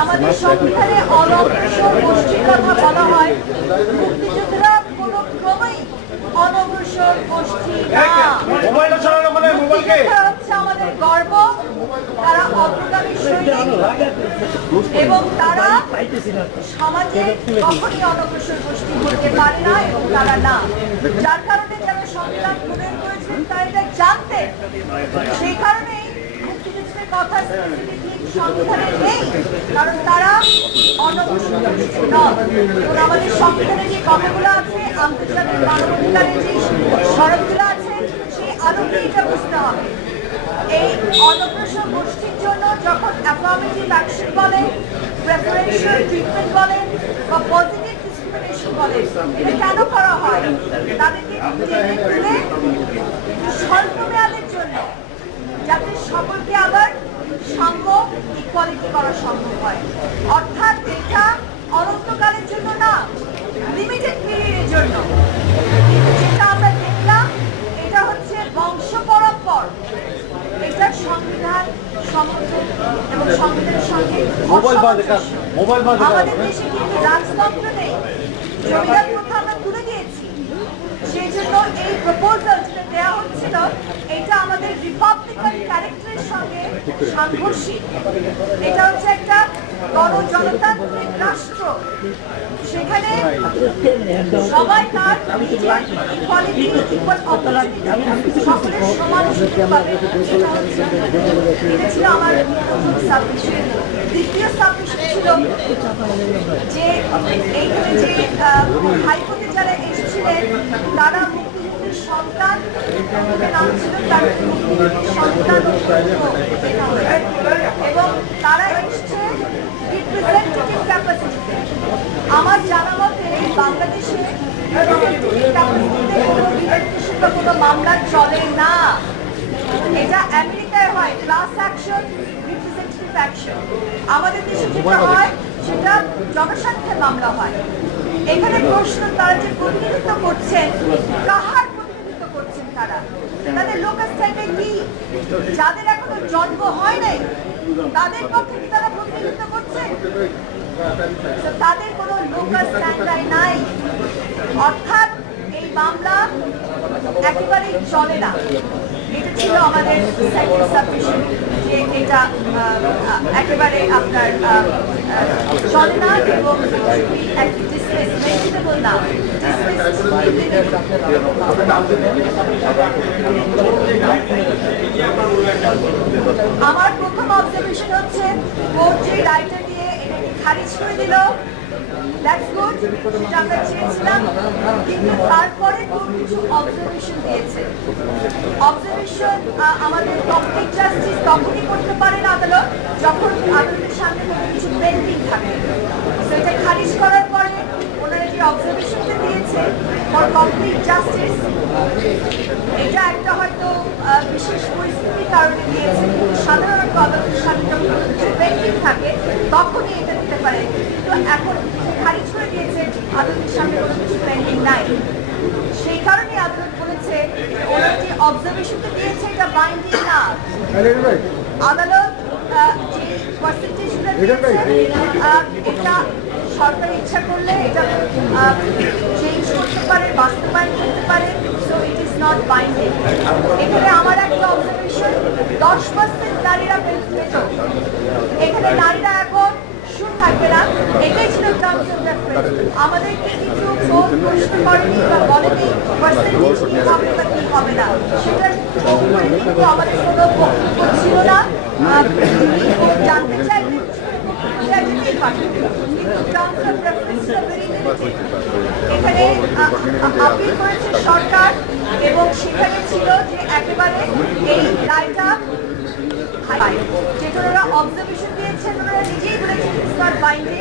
আমাদের সংবিধানে অনগ্রসর গোষ্ঠীর কথা বলা হয়। মুক্তিযোদ্ধারা কোনো ক্রমেই অনগ্রসর গোষ্ঠী না। মানে হচ্ছে আমাদের গর্ব। তারা অগ্রগামী সৈনিক। এবং তারা সমাজে কখনই অনগ্রসর গোষ্ঠী হতে পারে না এবং তারা না। যার কারণে যারা সংবিধান প্রণয়ন করেছিলেন তারা এটা জানতেন সেই মুক্তিযুদ্ধের কথা নেই, কারণ তারা গোষ্ঠী নন আমাদের সংবিধানে যে কথাগুলো আছে, আন্তর্জাতিক যে সড়কগুলো আছে, সেই আলোকে এটা বুঝতে এই অনগ্রসর গোষ্ঠীর জন্য যখন অ্যাফার্মেটিভ অ্যাকশন বলেন প্রেফারেন্সিয়াল বলেন বা পজিটিভ বলেন এটা কেন করা হয়? করা সম্ভব হয়। অর্থাৎ এটা অনন্তকালের জন্য না লিমিটেড পিরিয়ডের জন্য। যেটা আমরা দেখলাম এটা হচ্ছে বংশ পরম্পর। এটা সংবিধান সমর্থন এবং সংবিধানের সঙ্গে আমাদের দেশে কিন্তু রাজতন্ত্র নেই? জমিদার প্রথা আমরা তুলে দিয়েছি। সেই জন্য এই প্রপোজাল যেটা দেওয়া হচ্ছিল এটা আমাদের সাংঘর্ষিক। এটা হচ্ছে একটা গণজনতান্ত্রিক রাষ্ট্র। সেখানে সবাই তার দ্বিতীয় যে যারা এসেছিলেন, তারা মুক্তিযুদ্ধের সন্তান তার এসছে রিপ্রেজেন্টেটিভ আমার জানা মতে বাংলাদেশে কোনো মামলা চলে না এটা আমেরিকায় হয় ক্লাস অ্যাকশন রিপ্রেজেন্টেটিভ অ্যাকশন আমাদের দেশে যেটা হয়, সেটা জনস্বার্থের মামলা হয়। এখানে প্রশ্ন তারা যে প্রতিনিধিত্ব করছেন, কাহার তারা। তাদের লোকাল টাইপে কি? যাদের এখনও জন্ম হয় নাই, তাদের পক্ষে কি তারা প্রতিনিধিত্ব করছে? তাদের কোনো লোকাল স্ট্যান্ডার্ড নাই। অর্থাৎ এই মামলা একেবারেই চলে না। এটা ছিল আমাদের সেকেন্ড সাবমিশন এটা একেবারে আপনার চলে এবং না আমার প্রথম অবজারভেশন হচ্ছে কোর্ট যে রায়টা দিয়ে এটাকে খারিজ করে দিল? দ্যাটস গুড সেটা আমরা কিছু অবজারভেশন দিয়েছে। অবজারভেশন আমাদের কমপ্লিট জাস্টিস তখনই করতে পারেন আদালত, যখন আদালতের কিছু পেন্ডিং থাকে। এটা খারিজ করার পরে ওনারা যে অবজারভেশনটা দিয়েছে ফর কমপ্লিট জাস্টিস এটা একটা হয়তো আহ, বিশেষ পরিস্থিতির কারণে দিয়েছে কিন্তু সাধারণত আদালতের সামনে যখন কোনো কিছু পেন্ডিং থাকে তখনই এটা দিতে পারে কিন্তু এখন খারিজ করে দিয়েছে আদালতের সামনে কোনো কিছু পেন্ডিং নাই। সেই কারণে আদালত বলেছে ওনার যে অবজারভেশনটা দিয়েছে এটা বাইন্ডিং না। আদালত আহ, যে পার্সেন্টেজটা দিয়েছে এটা সরকার ইচ্ছা করলে এটা চেঞ্জ করতে পারে বাস্তবায়ন করতে পারে so it is not binding এখানে আমার একটা অবজারভেশন দশ পার্সেন্ট নারীরা পেত। এখানে নারীরা এখন থাকবে না। এটাই ছিল আমাদেরকে কিছু প্রশ্ন করেনি বা বলেনি পার্সেন্টেজ কি হবে হবে না কিন্তু আমাদের ছিল না। জানতে এখানে সরকার এবং সেখানে ছিল যে একেবারে এই রায়টা যেটা ওনারা অবজারভেশন দিয়েছেন ওনারা নিজেই বলেছেন ইটস নট বাইন্ডিং